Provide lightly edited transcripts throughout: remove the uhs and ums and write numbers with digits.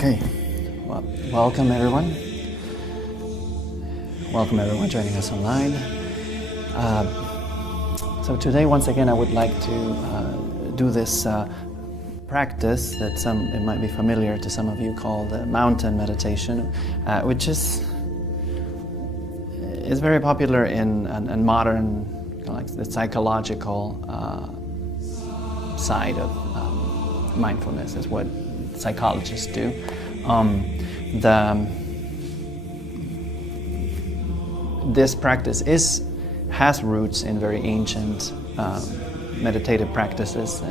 Okay, well, welcome everyone. Welcome everyone joining us online. So today, once again, I would like to do this practice that it might be familiar to some of you, called mountain meditation, which is very popular in modern, kind of like the psychological side of mindfulness, is what psychologists do. This practice has roots in very ancient meditative practices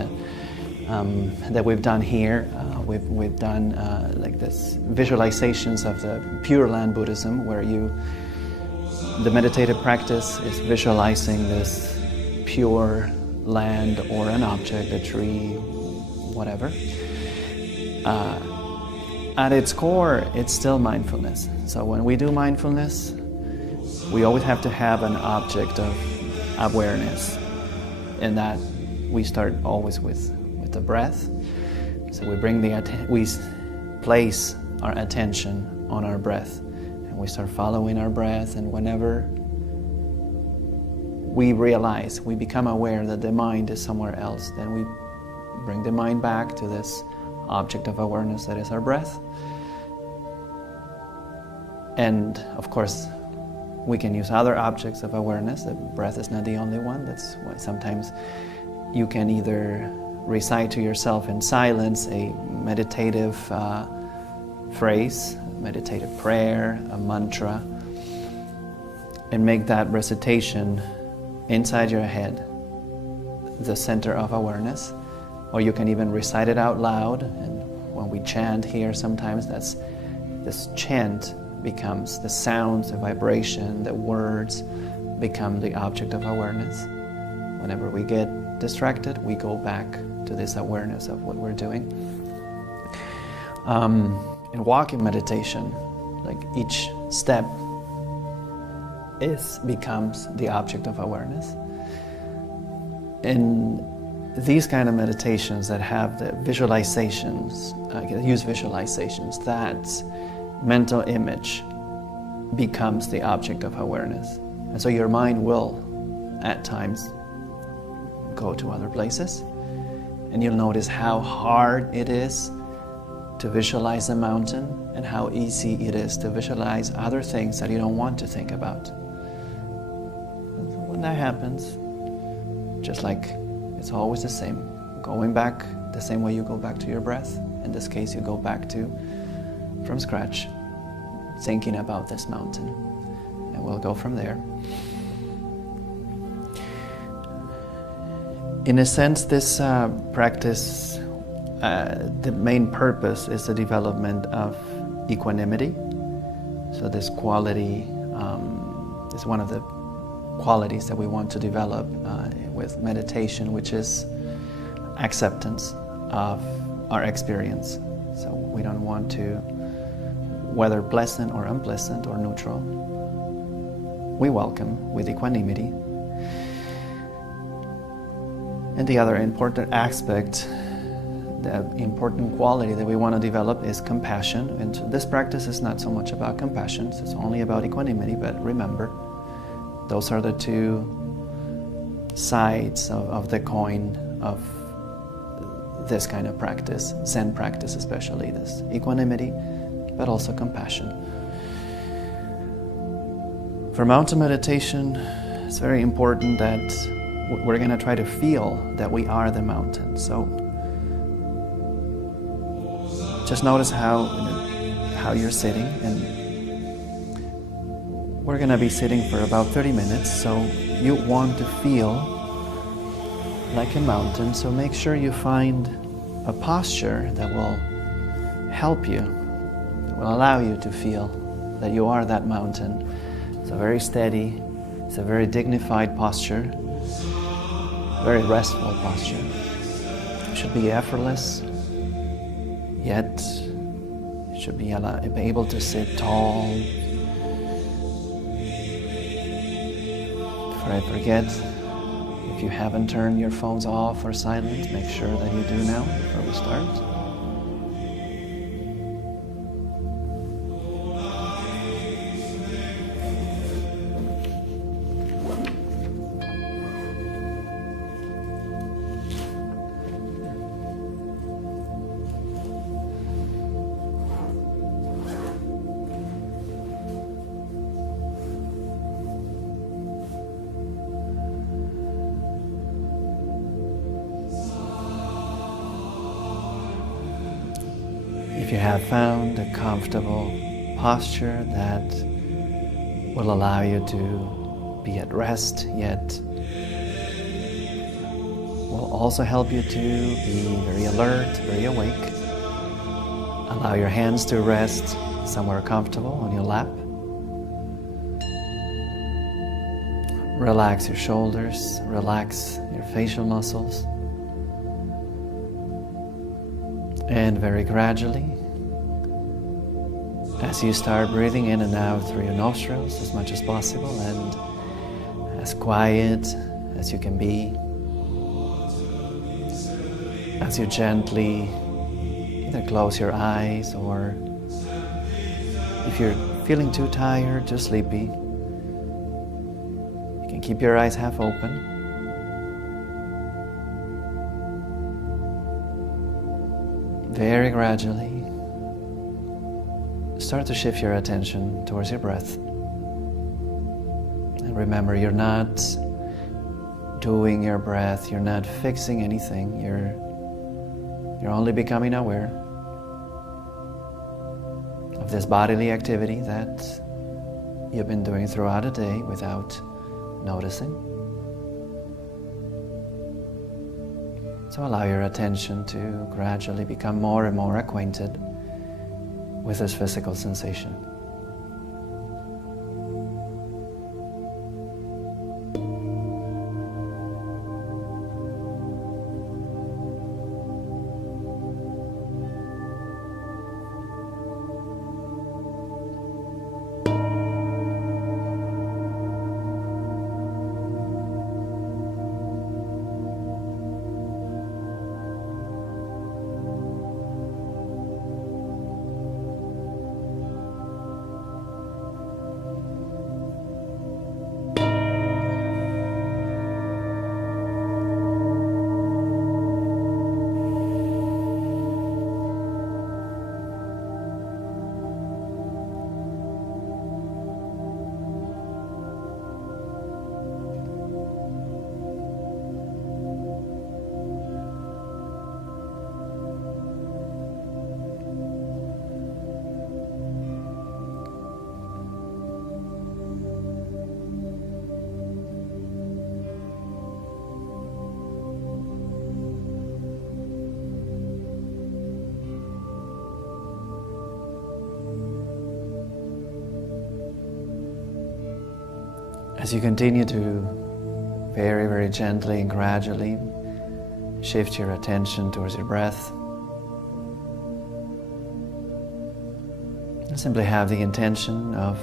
that we've done here. We've done like this visualizations of the Pure Land Buddhism, where the meditative practice is visualizing this pure land or an object, a tree, whatever. At its core, it's still mindfulness. So when we do mindfulness, we always have to have an object of awareness, and that we start always with the breath. So we place our attention on our breath, and we start following our breath. And whenever we realize, we become aware that the mind is somewhere else, then we bring the mind back to this object of awareness that is our breath. And of course, we can use other objects of awareness. The breath is not the only one. That's why sometimes you can either recite to yourself in silence a meditative phrase, meditative prayer, a mantra, and make that recitation inside your head the center of awareness. Or you can even recite it out loud. And when we chant here, sometimes this chant becomes the sounds, the vibration, the words become the object of awareness. Whenever we get distracted, we go back to this awareness of what we're doing. In walking meditation, like each step becomes the object of awareness. In these kind of meditations that have the visualizations, use visualizations, that mental image becomes the object of awareness. And so your mind will, at times, go to other places, and you'll notice how hard it is to visualize a mountain and how easy it is to visualize other things that you don't want to think about. When that happens, just like it's always the same, going back the same way you go back to your breath. In this case, you go back from scratch, thinking about this mountain, and we'll go from there. In a sense, this practice, the main purpose is the development of equanimity. So this quality is one of the qualities that we want to develop with meditation, which is acceptance of our experience. So we don't want to, whether pleasant or unpleasant or neutral, we welcome with equanimity. And the other important aspect, the important quality that we want to develop is compassion. And this practice is not so much about compassion, it's only about equanimity, but remember, those are the two sides of the coin of this kind of practice, Zen practice especially, this equanimity, but also compassion. For mountain meditation, it's very important that we're going to try to feel that we are the mountain. So just notice how you're sitting, and we're going to be sitting for about 30 minutes, so you want to feel like a mountain. So make sure you find a posture that will help you, that will allow you to feel that you are that mountain. It's a very steady, it's a very dignified posture, very restful posture. It should be effortless, yet it should be able to sit tall. Before I forget, if you haven't turned your phones off or silent, make sure that you do now before we start. If you have found a comfortable posture that will allow you to be at rest, yet will also help you to be very alert, very awake. Allow your hands to rest somewhere comfortable on your lap. Relax your shoulders, relax your facial muscles. And very gradually, as you start breathing in and out through your nostrils as much as possible and as quiet as you can be, as you gently either close your eyes or if you're feeling too tired, too sleepy, you can keep your eyes half open. Very gradually, start to shift your attention towards your breath. And remember, you're not doing your breath, you're not fixing anything, you're only becoming aware of this bodily activity that you've been doing throughout the day without noticing. So allow your attention to gradually become more and more acquainted with this physical sensation. As you continue to very, very gently and gradually shift your attention towards your breath, simply have the intention of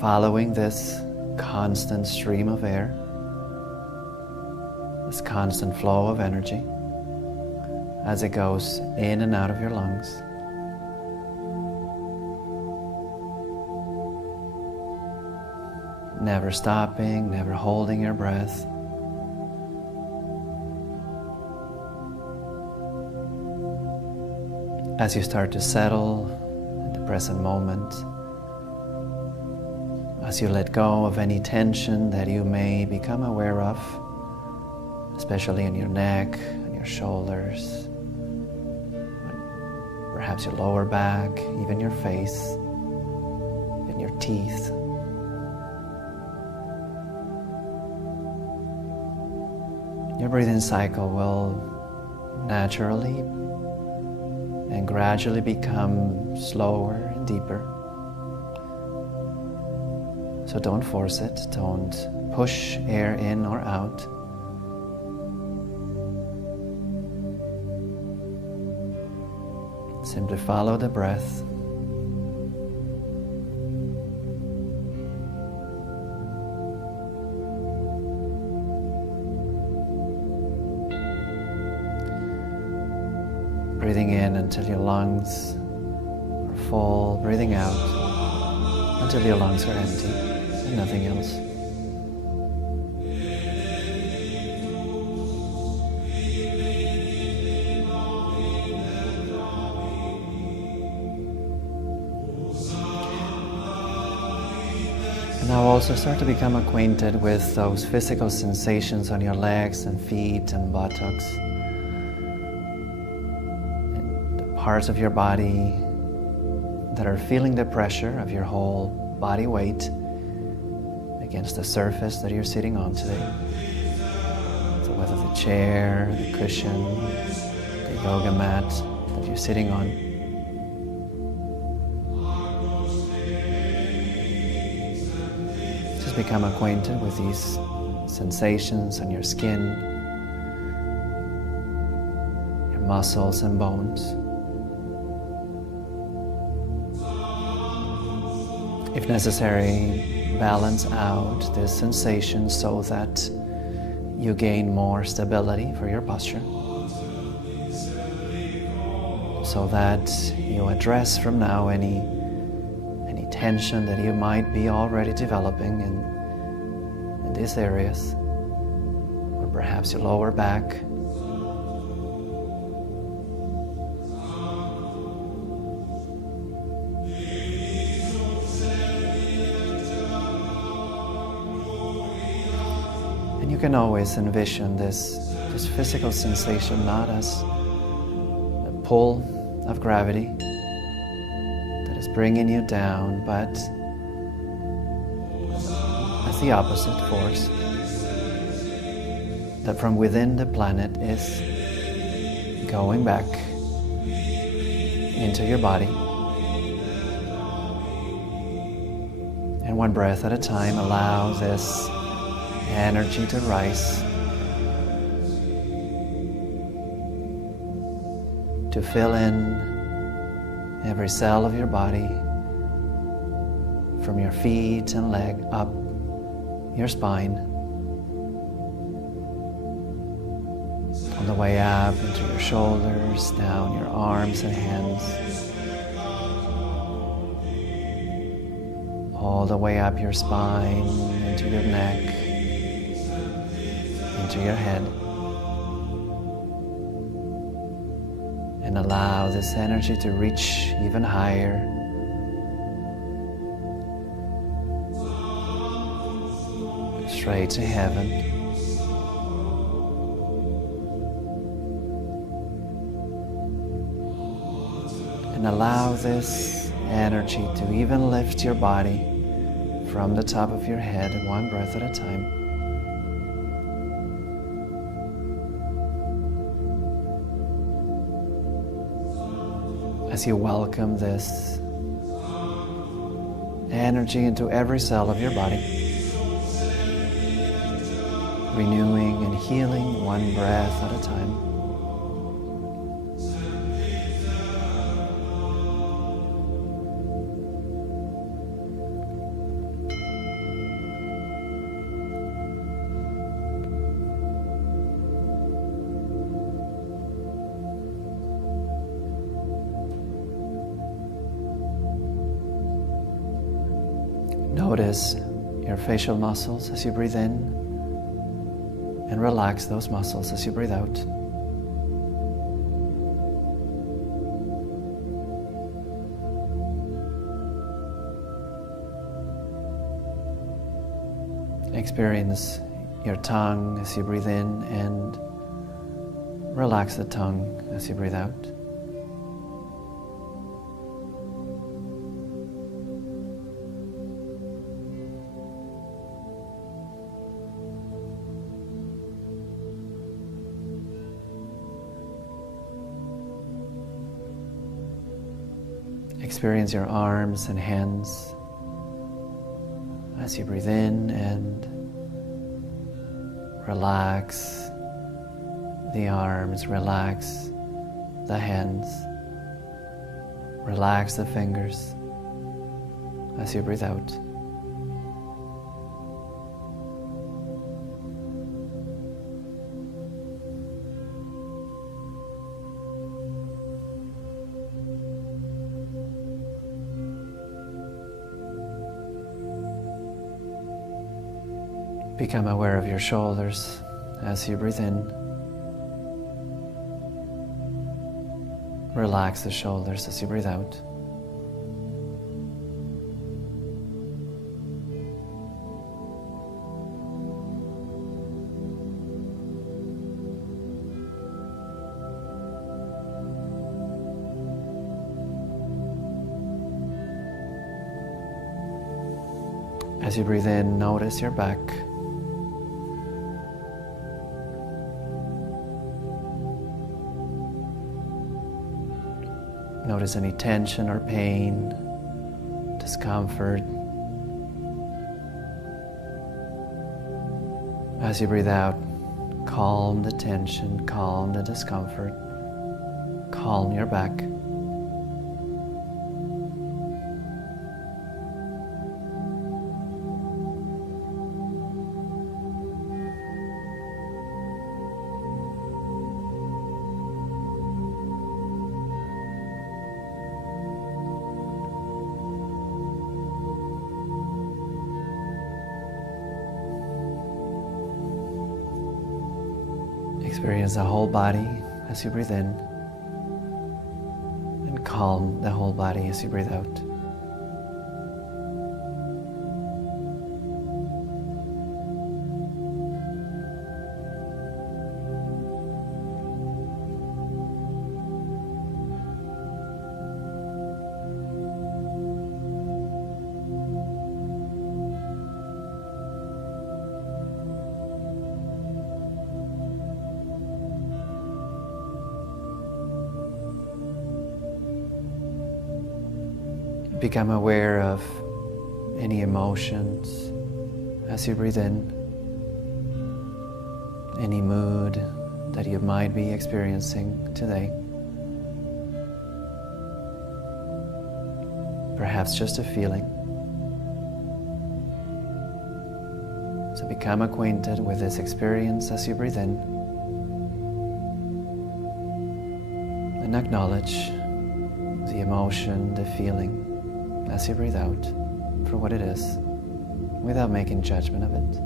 following this constant stream of air, this constant flow of energy as it goes in and out of your lungs. Never stopping, never holding your breath. As you start to settle in the present moment, as you let go of any tension that you may become aware of, especially in your neck and your shoulders, perhaps your lower back, even your face, and your teeth. Your breathing cycle will naturally and gradually become slower and deeper. So don't force it, don't push air in or out. Simply follow the breath. Breathing in until your lungs are full, breathing out until your lungs are empty and nothing else. And now also start to become acquainted with those physical sensations on your legs and feet and buttocks. parts of your body that are feeling the pressure of your whole body weight against the surface that you're sitting on today. So whether the chair, the cushion, the yoga mat that you're sitting on. Just become acquainted with these sensations on your skin, your muscles and bones. If necessary, balance out this sensation so that you gain more stability for your posture, so that you address from now any tension that you might be already developing in these areas, or perhaps your lower back. And you can always envision this physical sensation not as a pull of gravity that is bringing you down, but as the opposite force that from within the planet is going back into your body. And one breath at a time, allow this energy to rise, to fill in every cell of your body, from your feet and leg up your spine, on the way up into your shoulders, down your arms and hands, all the way up your spine, into your neck, into your head. And allow this energy to reach even higher, straight to heaven. And allow this energy to even lift your body from the top of your head, one breath at a time. As you welcome this energy into every cell of your body, renewing and healing one breath at a time. Notice your facial muscles as you breathe in, and relax those muscles as you breathe out. Experience your tongue as you breathe in, and relax the tongue as you breathe out. Experience your arms and hands as you breathe in, and relax the arms, relax the hands, relax the fingers as you breathe out. Become aware of your shoulders as you breathe in. Relax the shoulders as you breathe out. As you breathe in, notice your back. Notice any tension or pain, discomfort. As you breathe out, calm the tension, calm the discomfort, calm your back. Experience the whole body as you breathe in, and calm the whole body as you breathe out. Become aware of any emotions as you breathe in, any mood that you might be experiencing today. Perhaps just a feeling. So become acquainted with this experience as you breathe in, and acknowledge the emotion, the feeling, as you breathe out for what it is, without making judgment of it.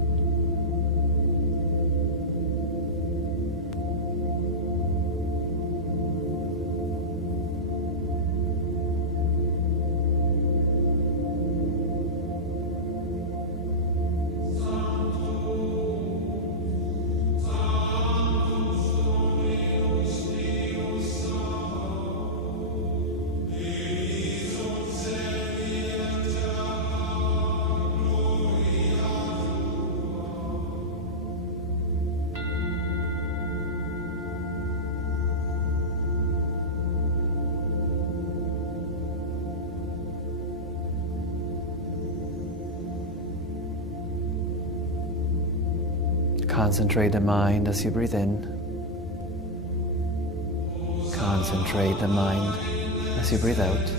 Concentrate the mind as you breathe in. Concentrate the mind as you breathe out.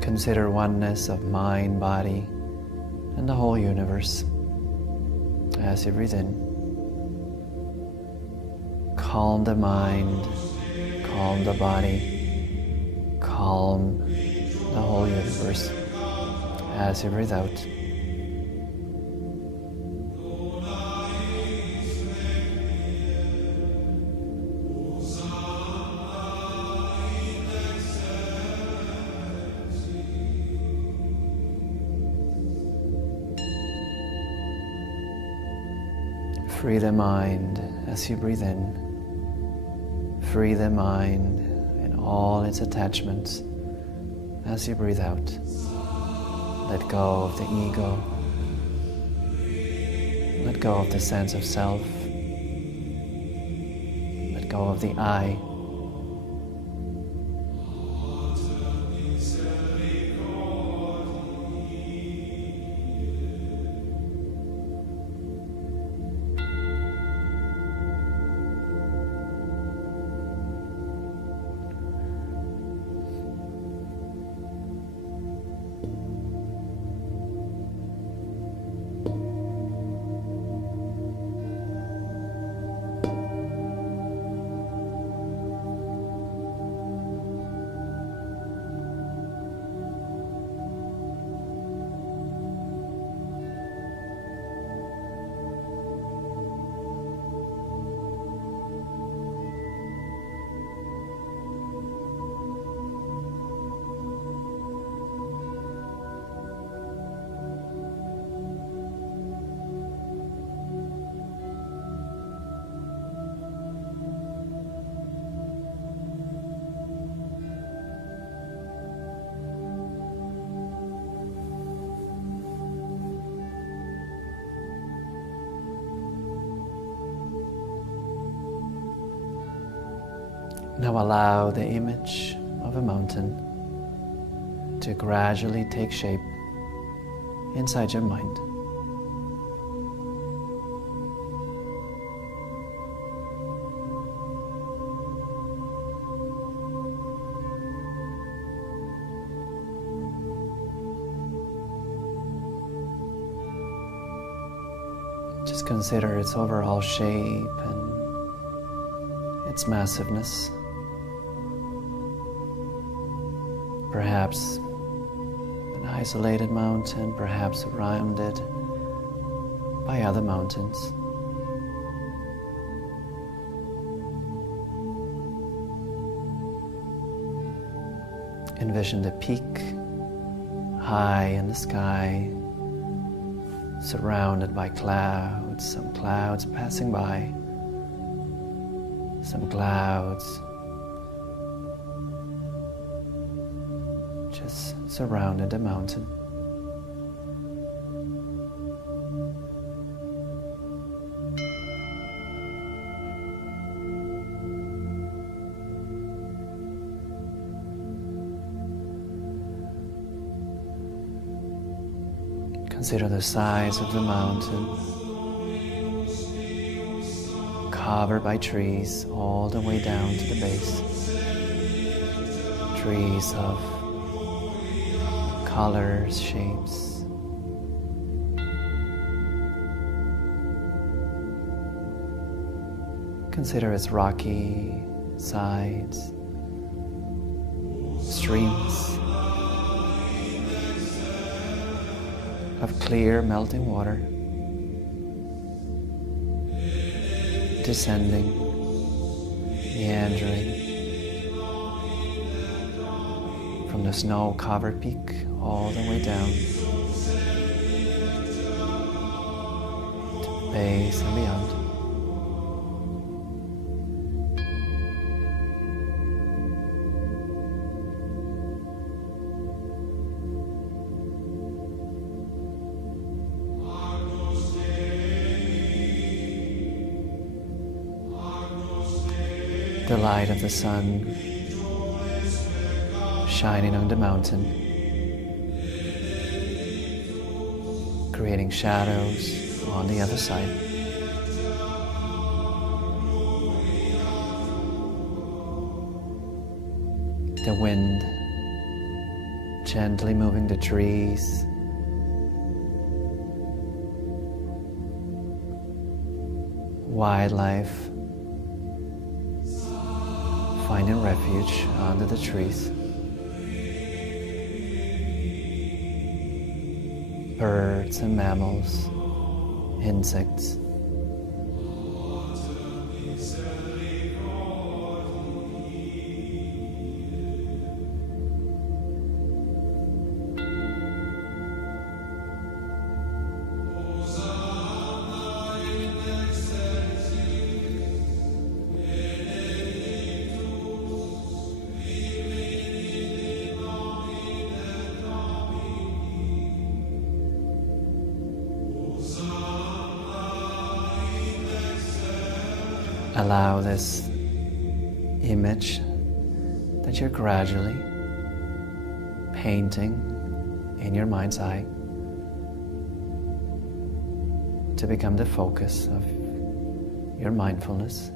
Consider oneness of mind, body, and the whole universe as you breathe in. Calm the mind, calm the body, calm the whole universe as you breathe out. Free the mind as you breathe in. Free the mind and all its attachments as you breathe out. Let go of the ego. Let go of the sense of self. Let go of the I. Now allow the image of a mountain to gradually take shape inside your mind. Just consider its overall shape and its massiveness. Perhaps an isolated mountain, perhaps surrounded by other mountains. Envision the peak high in the sky, surrounded by clouds, some clouds passing by, some clouds just surrounded the mountain. Consider the size of the mountain, covered by trees all the way down to the base. Trees of colors, shapes. Consider its rocky sides, streams of clear melting water descending, meandering from the snow-covered peak all the way down to the base and beyond. The light of the sun shining on the mountain, creating shadows on the other side. The wind gently moving the trees, wildlife finding refuge under the trees. Birds and mammals, insects. Allow this image that you're gradually painting in your mind's eye to become the focus of your mindfulness,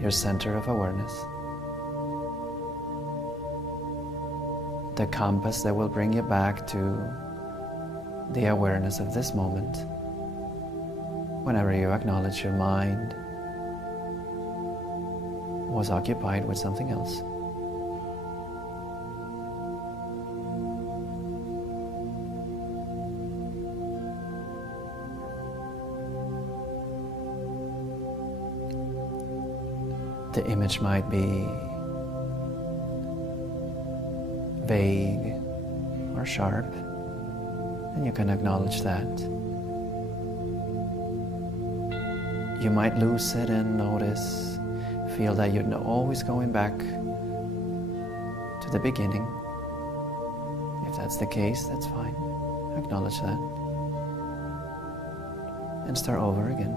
your center of awareness, the compass that will bring you back to the awareness of this moment whenever you acknowledge your mind was occupied with something else. The image might be vague or sharp, and you can acknowledge that. You might lose it and notice, feel that you're always going back to the beginning. If that's the case, that's fine. Acknowledge that. And start over again.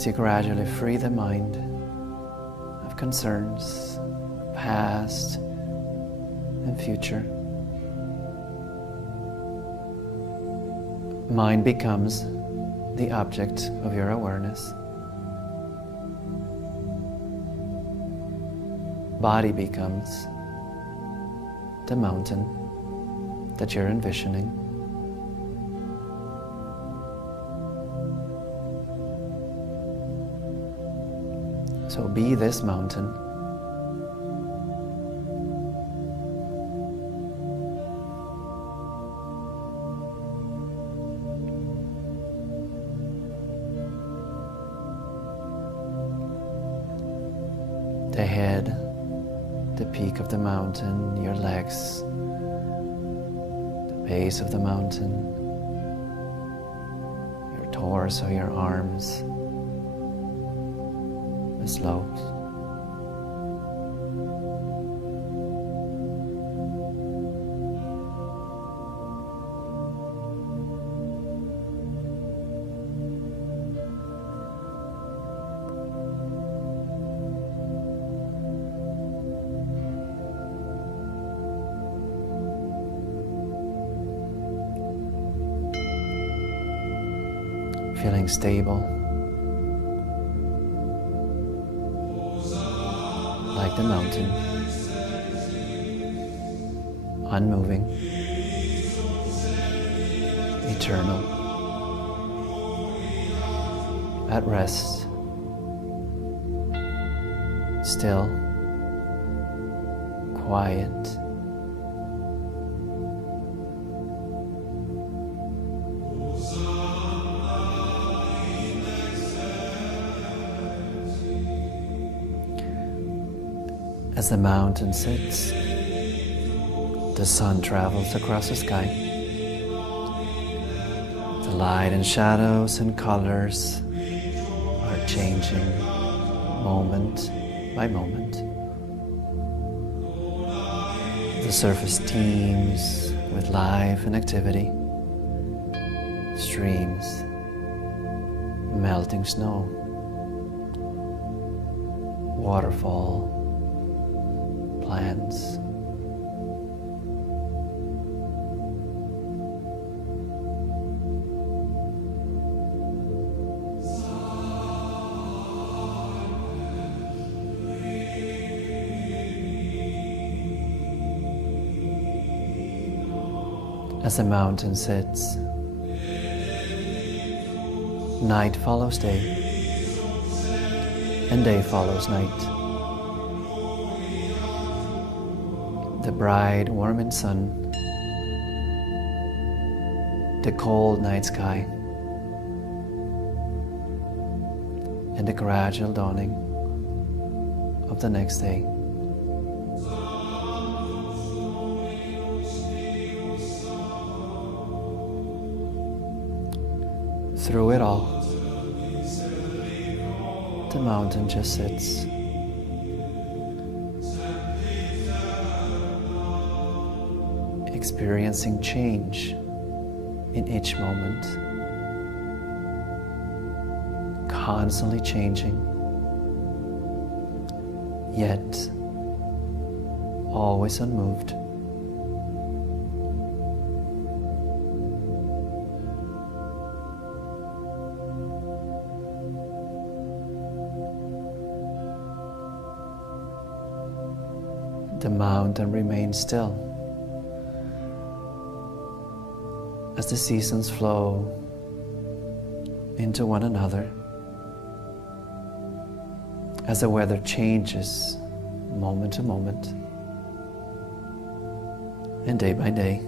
as you gradually free the mind of concerns, past and future, mind becomes the object of your awareness. Body becomes the mountain that you're envisioning. So be this mountain. The head, the peak of the mountain, your legs, the base of the mountain, your torso, your arms, the slopes. Feeling stable, like the mountain, unmoving, eternal, at rest, still, quiet. As the mountain sits, the sun travels across the sky. The light and shadows and colors are changing moment by moment. The surface teems with life and activity. Streams, melting snow, waterfall, plants. As the mountain sits, night follows day, and day follows night. The bright, warming sun, the cold night sky, and the gradual dawning of the next day. Through it all, the mountain just sits. Experiencing change in each moment, constantly changing, yet always unmoved. The mountain remains still as the seasons flow into one another, as the weather changes moment to moment and day by day.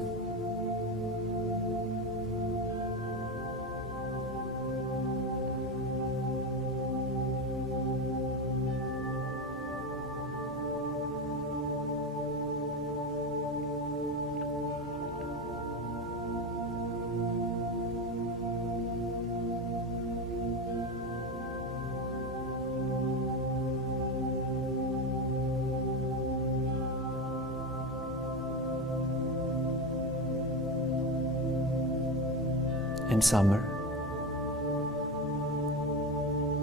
In summer,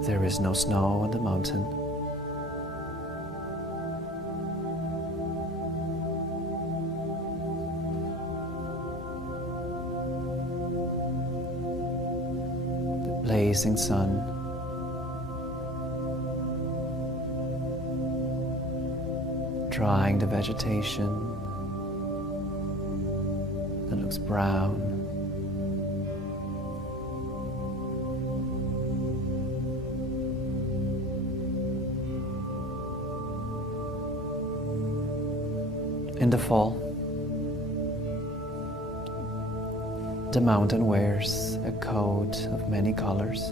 There is no snow on the mountain. The blazing sun drying the vegetation that looks brown. In the fall, the mountain wears a coat of many colors.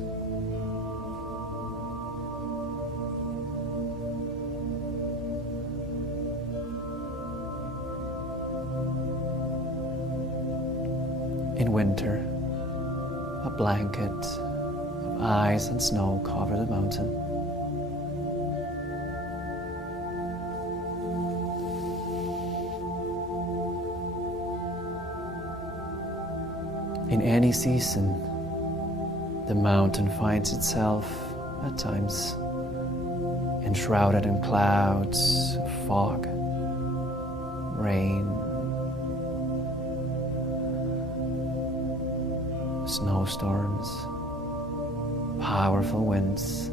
In winter, a blanket of ice and snow cover the mountain. In any season, the mountain finds itself at times enshrouded in clouds, fog, rain, snowstorms, powerful winds.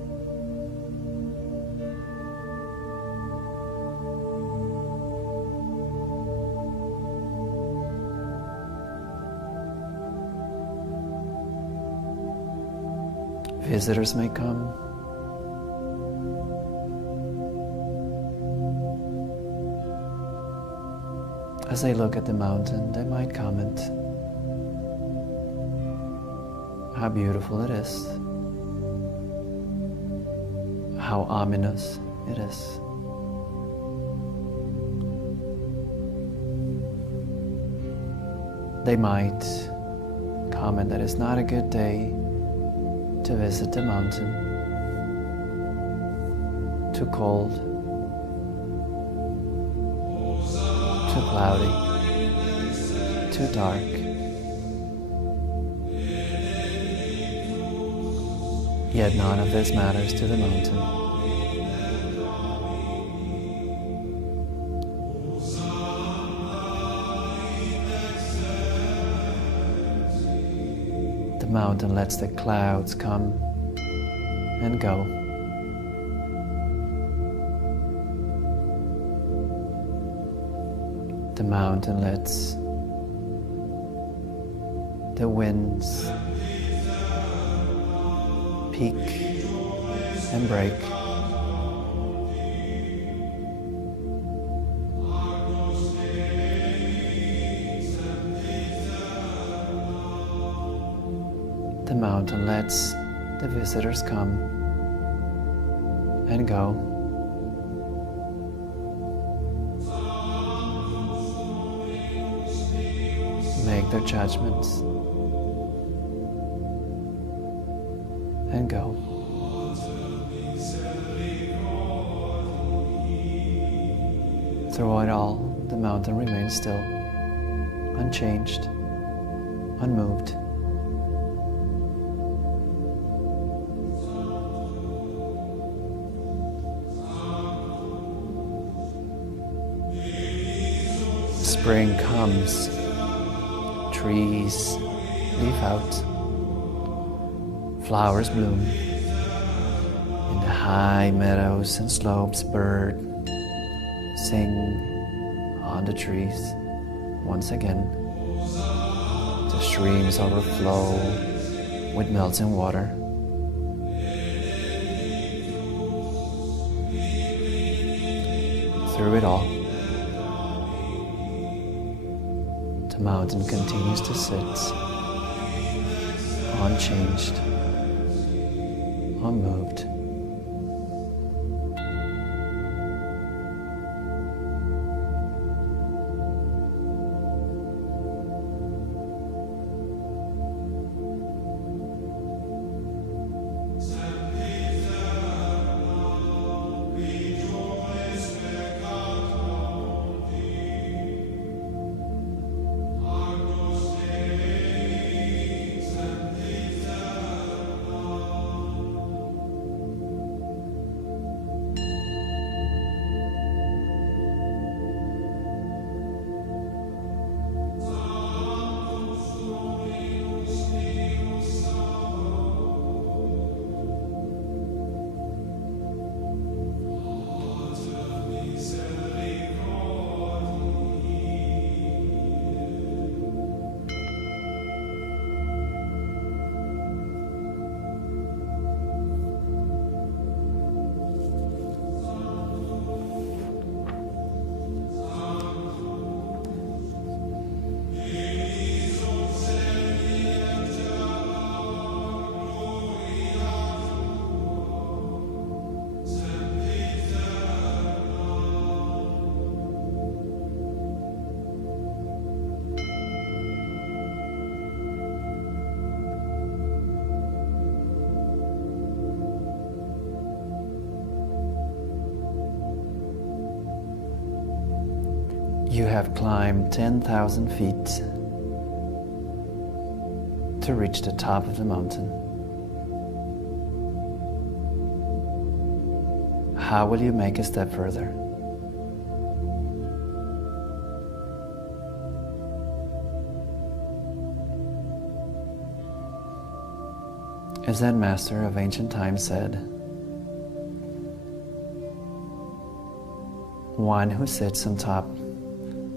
Visitors may come. As they look at the mountain, they might comment how beautiful it is, how ominous it is. They might comment that it's not a good day to visit the mountain. Too cold, too cloudy, too dark. Yet none of this matters to the mountain. The mountain lets the clouds come and go. The mountain lets the winds peak and break. The mountain lets the visitors come and go. Make their judgments and go. Through it all, the mountain remains still, unchanged, unmoved. Spring comes, trees leaf out, flowers bloom. In the high meadows and slopes, birds sing on the trees. Once again, the streams overflow with melting water. Through it all, the mountain continues to sit, unchanged, unmoved. You have climbed 10,000 feet to reach the top of the mountain. How will you make a step further? A Zen master of ancient times said, "One who sits on top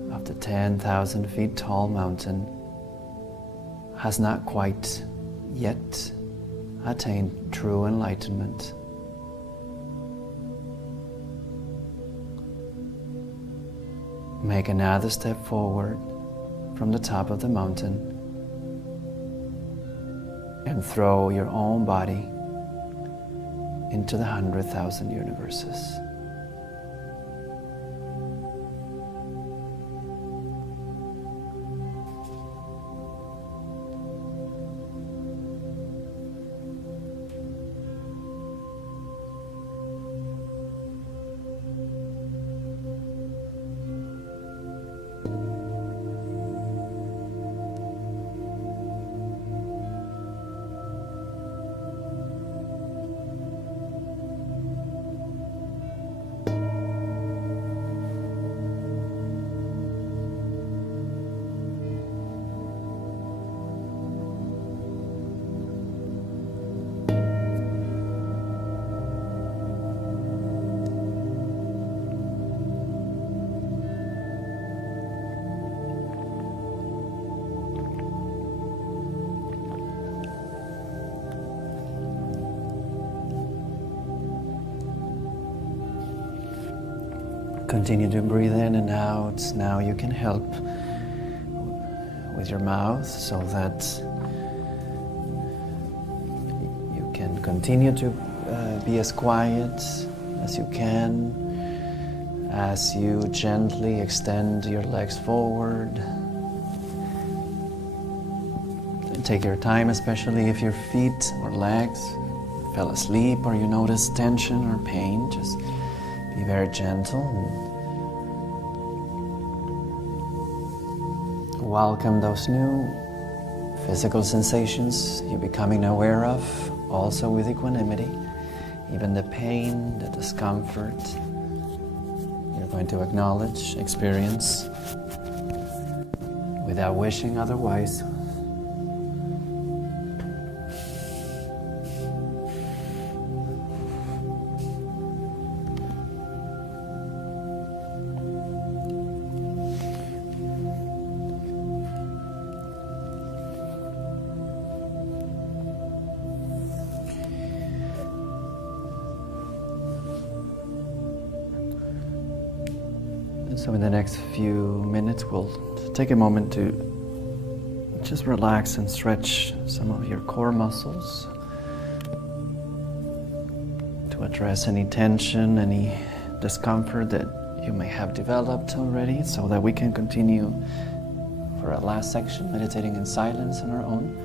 of the 10,000 feet tall mountain has not quite yet attained true enlightenment." Make another step forward from the top of the mountain and throw your own body into the 100,000 universes. Continue to breathe in and out. Now you can help with your mouth so that you can continue to be as quiet as you can as you gently extend your legs forward. And take your time, especially if your feet or legs fell asleep or you notice tension or pain. Just be very gentle and welcome those new physical sensations you're becoming aware of, also with equanimity. Even the pain, the discomfort, you're going to acknowledge, experience, without wishing otherwise. So in the next few minutes, we'll take a moment to just relax and stretch some of your core muscles to address any tension, any discomfort that you may have developed already, so that we can continue for our last section, meditating in silence on our own.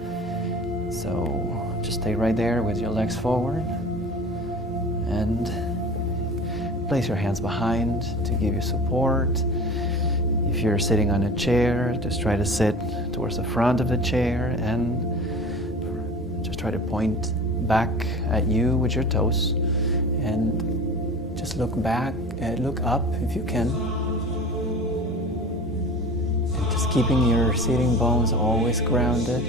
So just stay right there with your legs forward and place your hands behind to give you support. If you're sitting on a chair, just try to sit towards the front of the chair and just try to point back at you with your toes and just look back, look up if you can. And just keeping your sitting bones always grounded.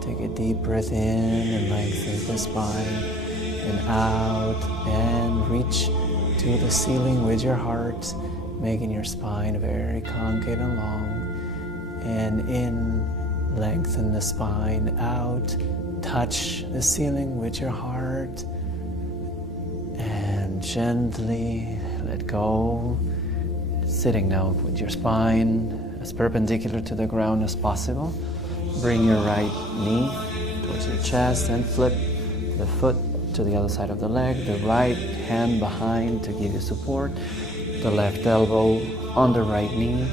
Take a deep breath in and lengthen the spine. And out and reach to the ceiling with your heart, making your spine very concave and long. And in, lengthen the spine. Out, touch the ceiling with your heart. And gently let go. Sitting now with your spine as perpendicular to the ground as possible. Bring your right knee towards your chest and flip the foot to the other side of the leg, the right hand behind to give you support, the left elbow on the right knee,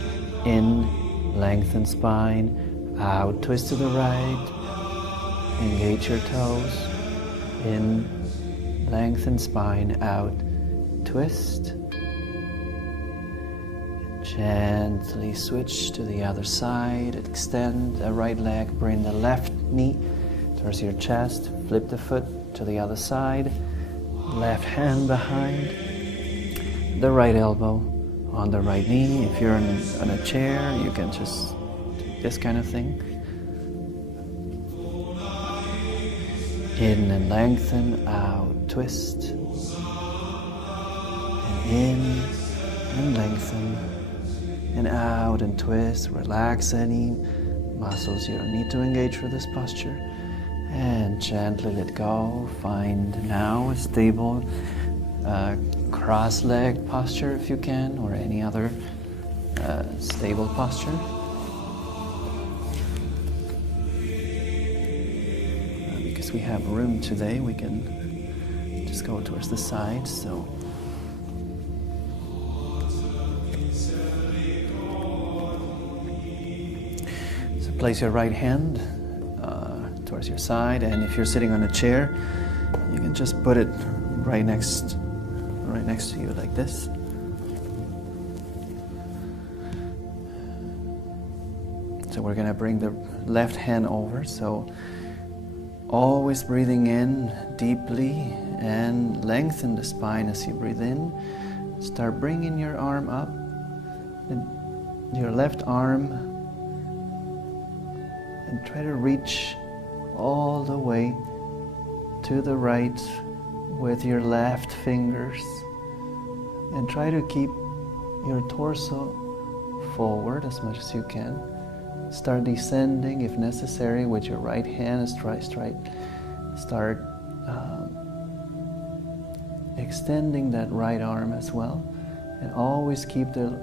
in, lengthen spine, out, twist to the right, engage your toes, in, lengthen spine, out, twist, Gently switch to the other side. Extend the right leg, bring the left knee towards your chest. Flip the foot to the other side. Left hand behind the right elbow on the right knee. If you're on a chair, you can just do this kind of thing. In and lengthen, out, twist. And in and lengthen, and out and twist. Relax any muscles you don't need to engage for this posture. And gently let go. Find now a stable cross-legged posture if you can, or any other stable posture. Because we have room today, we can just go towards the side. So place your right hand towards your side, and if you're sitting on a chair, you can just put it right next to you like this. So we're going to bring the left hand over, so always breathing in deeply and lengthen the spine as you breathe in. Start bringing your arm up, your left arm, and try to reach all the way to the right with your left fingers, and try to keep your torso forward as much as you can. Start descending if necessary with your right hand. Start extending that right arm as well, and always keep the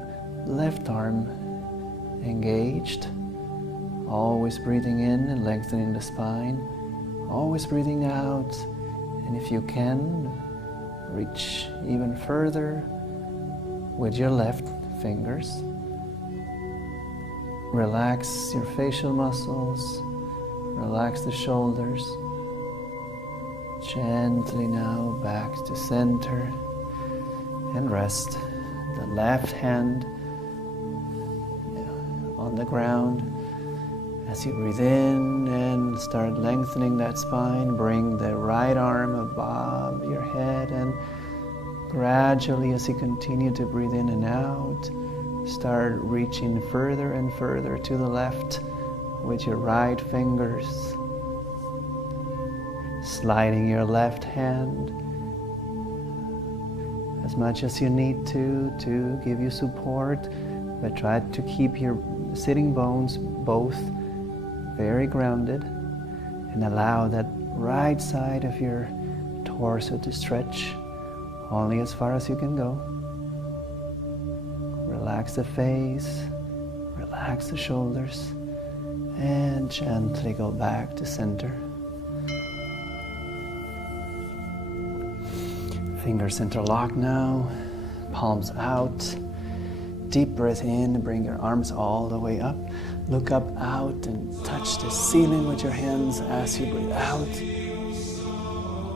left arm engaged. Always breathing in and lengthening the spine. Always breathing out. And if you can, reach even further with your left fingers. Relax your facial muscles. Relax the shoulders. Gently now back to center. And rest. The left hand on the ground. As you breathe in and start lengthening that spine, bring the right arm above your head, and gradually, as you continue to breathe in and out, start reaching further and further to the left with your right fingers. Sliding your left hand as much as you need to give you support, but try to keep your sitting bones both very grounded, and allow that right side of your torso to stretch only as far as you can go. Relax the face, relax the shoulders, and gently go back to center. Fingers interlock now, palms out. Deep breath in, bring your arms all the way up. Look up, out, and touch the ceiling with your hands as you breathe out.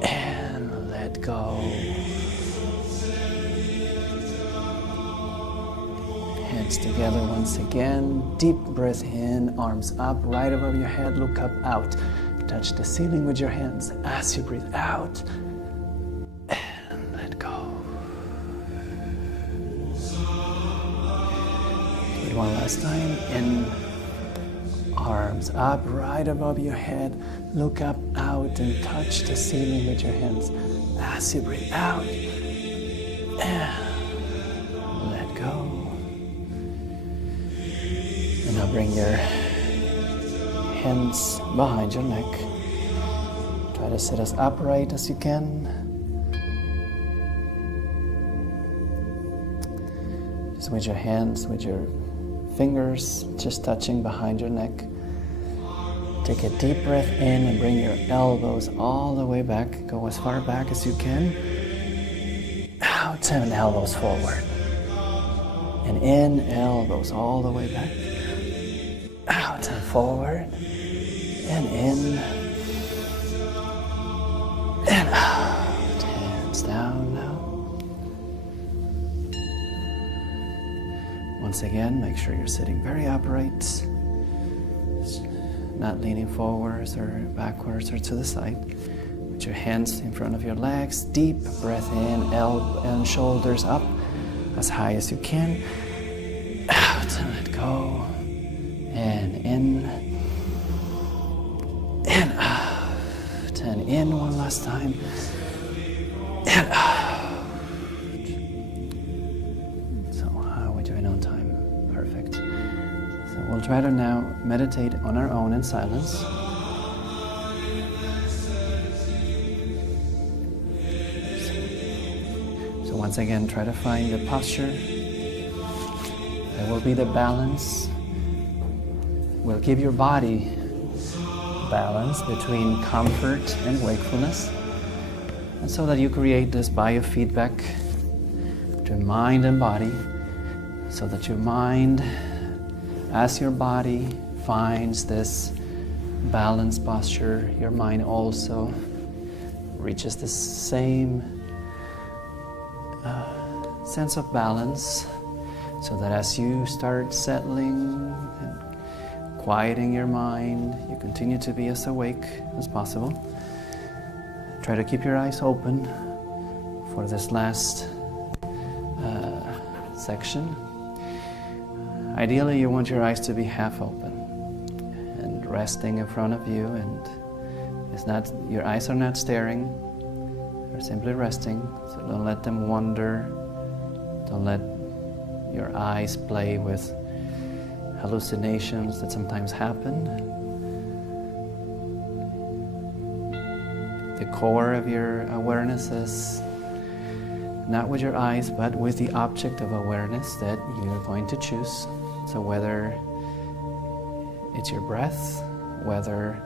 And let go. Hands together once again. Deep breath in, arms up, right above your head. Look up, out. Touch the ceiling with your hands as you breathe out. And let go. Do it one last time. In. Arms up, right above your head. Look up, out, and touch the ceiling with your hands as you breathe out. And let go. And now bring your hands behind your neck. Try to sit as upright as you can. Just with your hands, with your fingers just touching behind your neck. Take a deep breath in and bring your elbows all the way back. Go as far back as you can. Out and elbows forward. And in, elbows all the way back. Out and forward. And in. And out. Hands down now. once again, make sure you're sitting very upright, not leaning forwards or backwards or to the side. Put your hands in front of your legs, deep breath in, elbow and shoulders up as high as you can. Out and let go. And in. And out. And in one last time. And out. So how are we doing on time? Perfect. So we'll try to now meditate on our own in silence. So once again, try to find the posture that will be the balance. Will give your body balance between comfort and wakefulness, and so that you create this biofeedback between mind and body, so that your mind, as your body finds this balanced posture, your mind also reaches the same sense of balance, so that as you start settling and quieting your mind, you continue to be as awake as possible. Try to keep your eyes open for this last section. Ideally, you want your eyes to be half open and resting in front of you, and it's not, your eyes are not staring, they're simply resting, so don't let them wander. Don't let your eyes play with hallucinations that sometimes happen. The core of your awareness is not with your eyes, but with the object of awareness that you're going to choose. So whether it's your breath, whether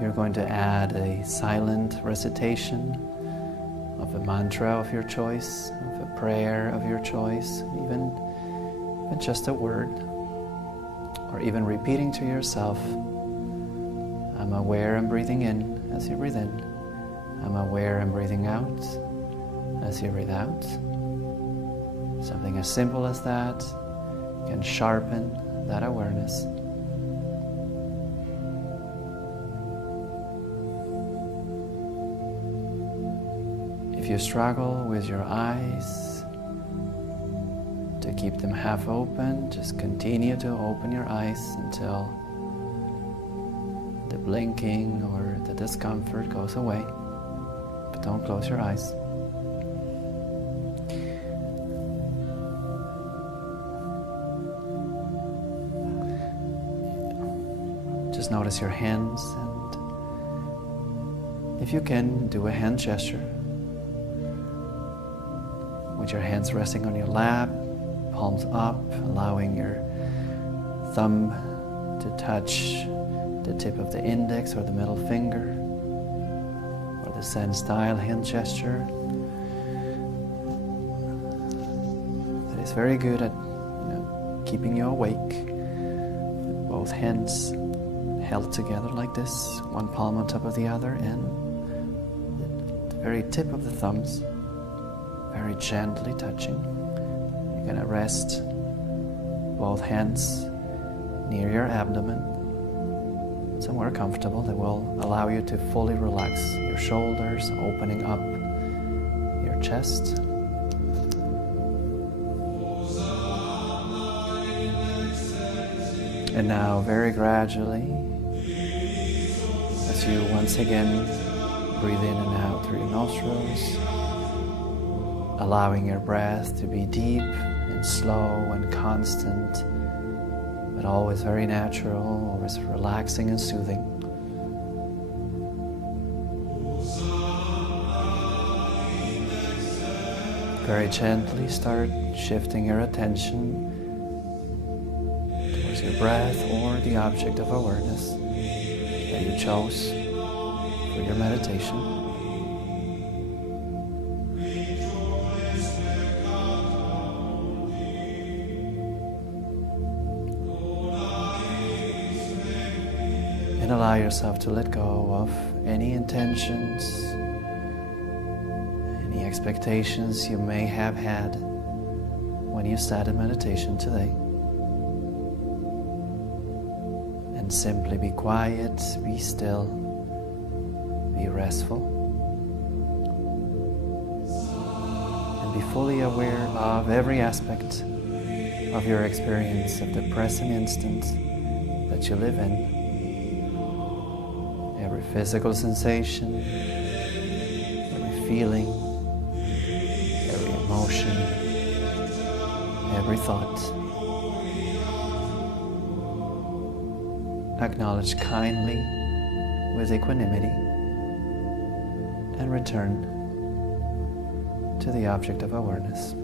you're going to add a silent recitation of a mantra of your choice, of a prayer of your choice, even just a word, or even repeating to yourself, I'm aware I'm breathing in as you breathe in. I'm aware I'm breathing out as you breathe out. Something as simple as that can sharpen that awareness. If you struggle with your eyes to keep them half open, just continue to open your eyes until the blinking or the discomfort goes away. But don't close your eyes. Just notice your hands, and if you can, do a hand gesture. With your hands resting on your lap, palms up, allowing your thumb to touch the tip of the index or the middle finger, or the Zen style hand gesture. That is very good at keeping you awake. With both hands held together like this, one palm on top of the other, and the very tip of the thumbs very gently touching. You're going to rest both hands near your abdomen, somewhere comfortable that will allow you to fully relax your shoulders, opening up your chest. And now, very gradually, as you once again breathe in and out through your nostrils, allowing your breath to be deep and slow and constant, but always very natural, always relaxing and soothing. Very gently start shifting your attention towards your breath or the object of awareness that you chose for your meditation. And allow yourself to let go of any intentions, any expectations you may have had when you sat in meditation today. can simply be quiet, be still, be restful, and be fully aware of every aspect of your experience of the present instant that you live in. Every physical sensation, every feeling, every emotion, every thought. Acknowledge kindly with equanimity and return to the object of awareness.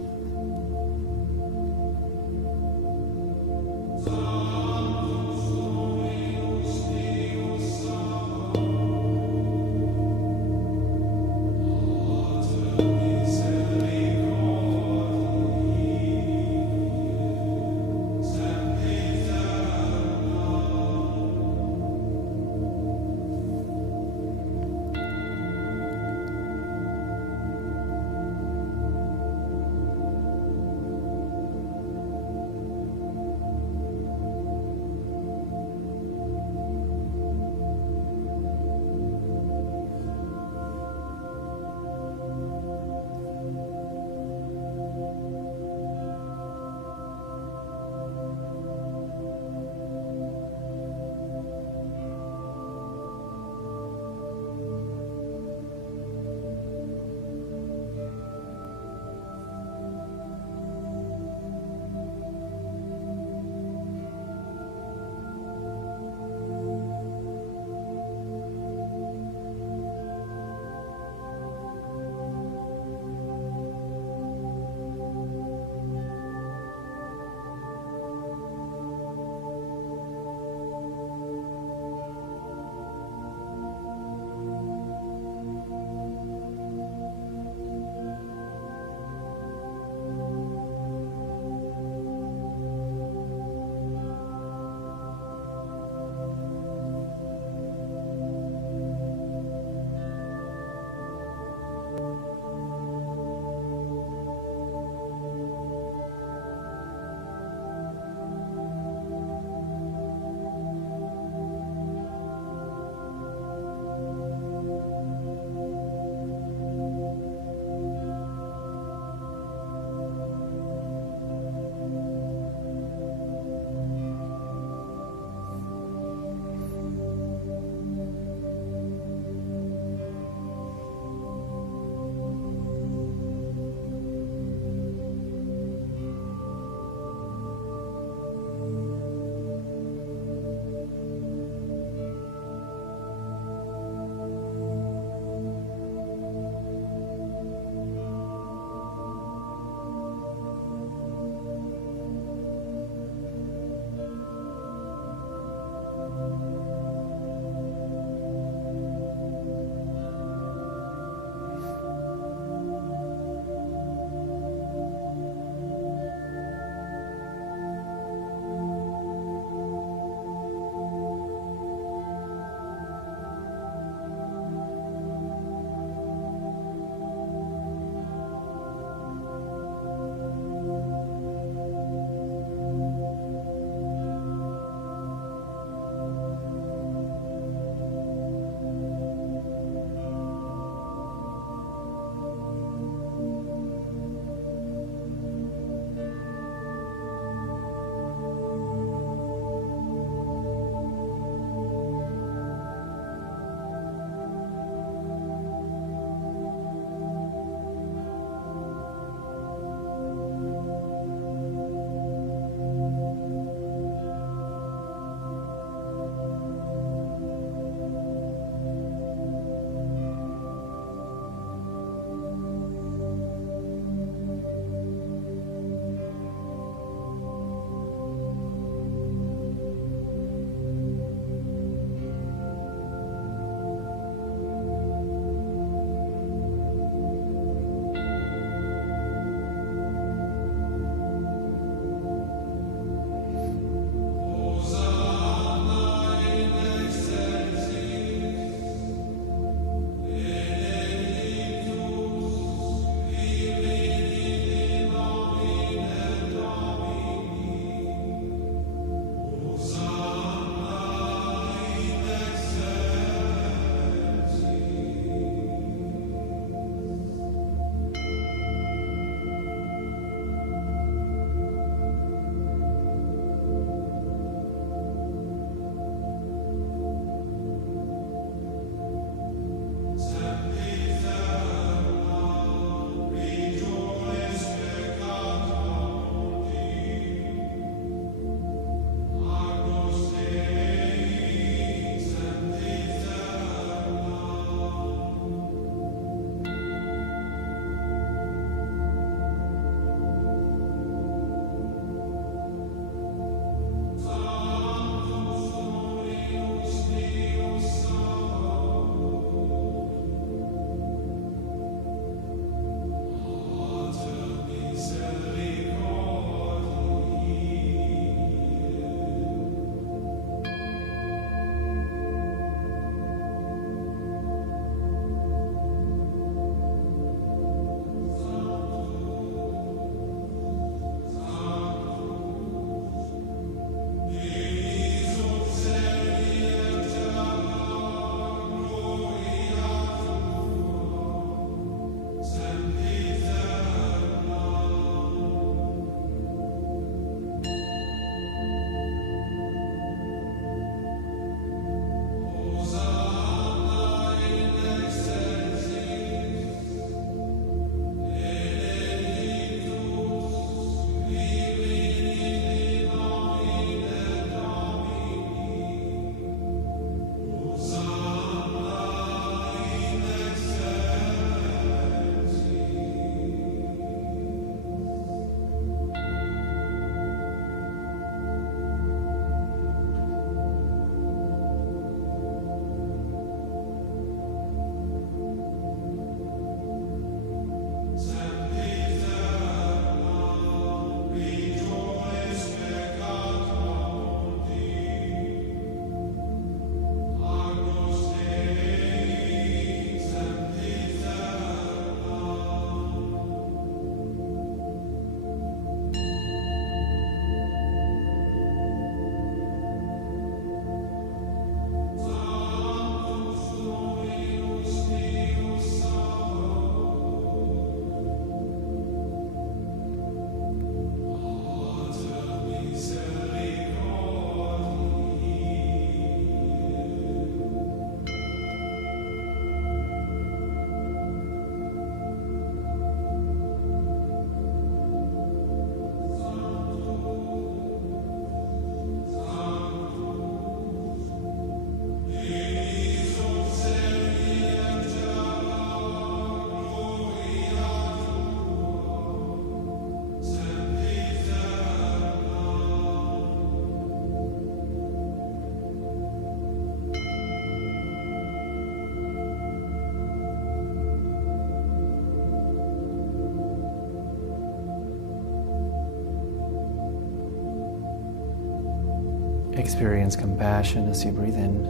Experience compassion as you breathe in.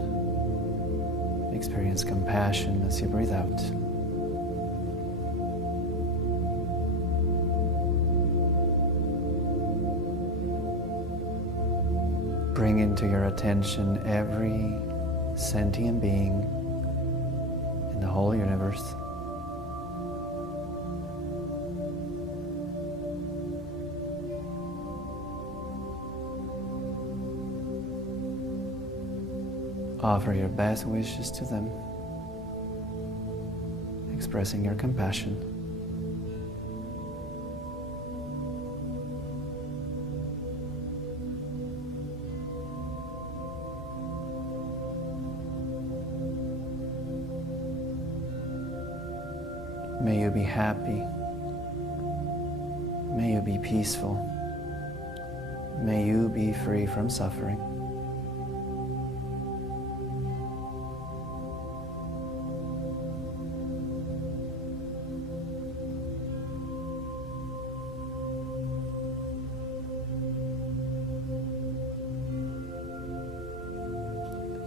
Experience compassion as you breathe out. Bring into your attention every sentient being in the whole universe. Offer your best wishes to them, expressing your compassion. May you be happy. May you be peaceful. May you be free from suffering.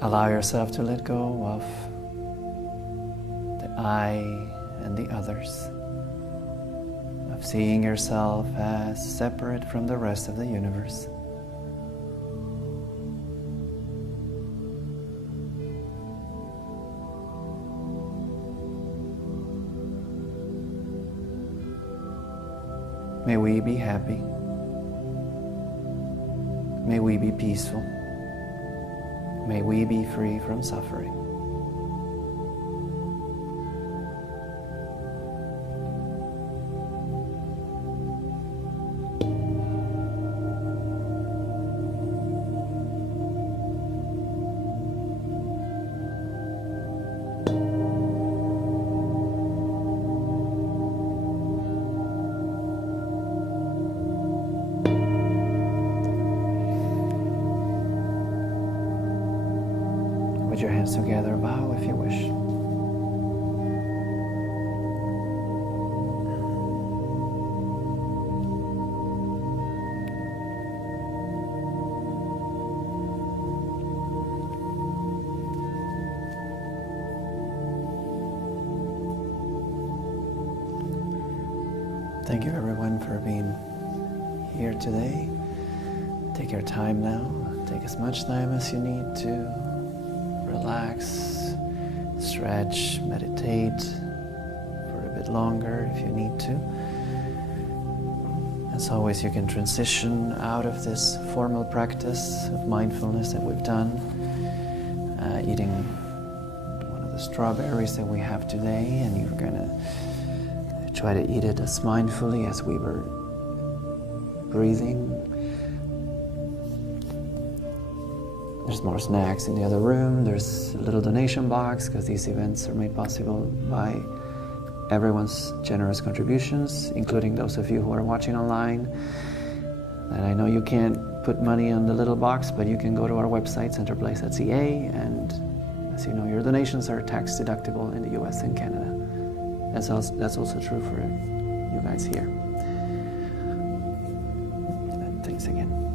Allow yourself to let go of the I and the others, of seeing yourself as separate from the rest of the universe. May we be happy. May we be peaceful. May we be free from suffering. Put your hands together, bow if you wish. Thank you everyone for being here today. Take your time now. Take as much time as you need to relax, stretch, meditate for a bit longer if you need to. As always, you can transition out of this formal practice of mindfulness that we've done, eating one of the strawberries that we have today, and you're gonna try to eat it as mindfully as we were breathing. There's more snacks in the other room. There's a little donation box because these events are made possible by everyone's generous contributions, including those of you who are watching online. And I know you can't put money on the little box, but you can go to our website, centerplace.ca, and as you know, your donations are tax deductible in the US and Canada. That's also true for you guys here. Thanks again.